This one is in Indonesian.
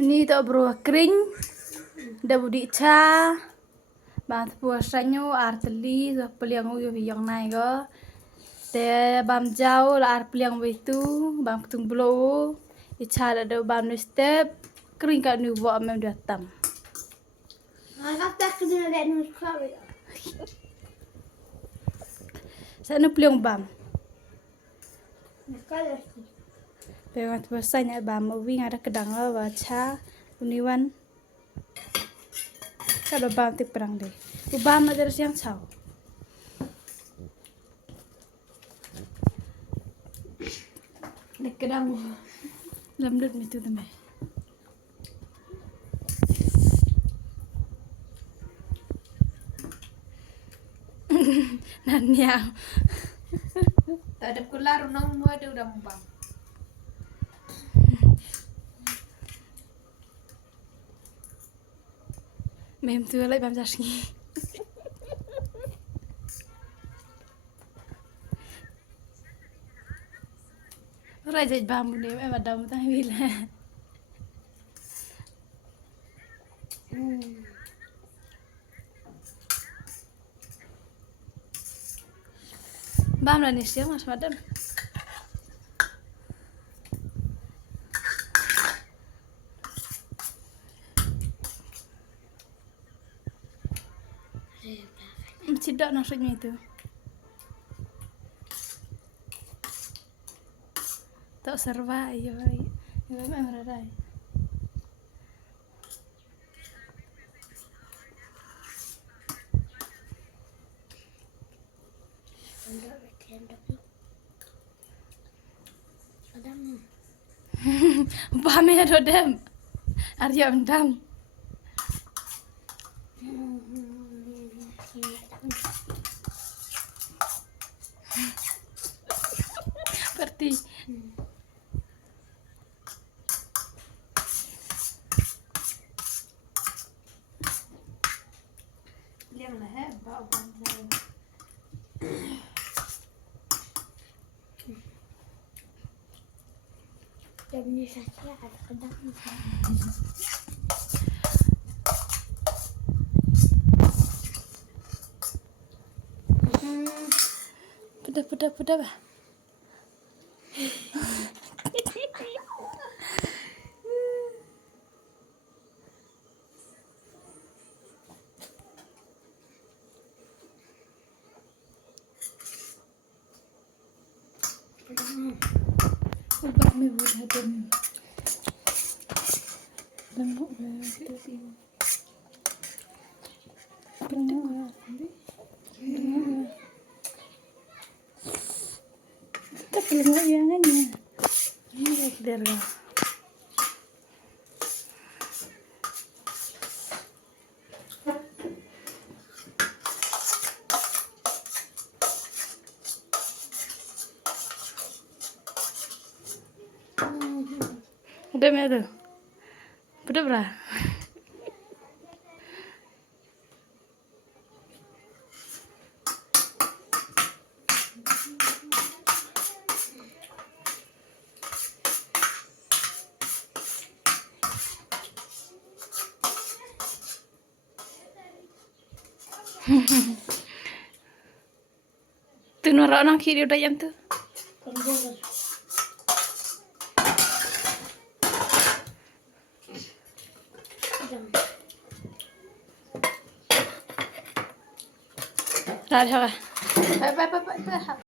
Ini tak bro kering, dah budi cha, bang puasanya arteli, peliang uyu yang naik go, te bam jauh lah art peliang itu, bang petung blow, icha ada bam step, kering kat nu buat mem datang. Saya nu peliang bam. Pegang puasanya bam wing ada kedang lo baca uniwan. Kada bam tik perang deh. Bam ada siang caw. Dek kedang. Lamdut itu tambah. Nanya. Ada kular unang mua ada udah bang. Mem tu lagi bam jasni. Raja bam ni madam tak bila. Bam lah ni siang mas madam. Tidak maksudnya itu. Tak serba iya memang ada. Bame ada dem. Arya undang. Seperti liang lah bau bang. Jadi saya ada kedang. Pedah bah. Ubah mi buat hadam. Lemuk berarti. Pernah. Tapi lemuk yang ini. Ini derga. Ada mana tu? Betul berah? Tu norak nak kiri udah yang tu. Dah dah. Bye.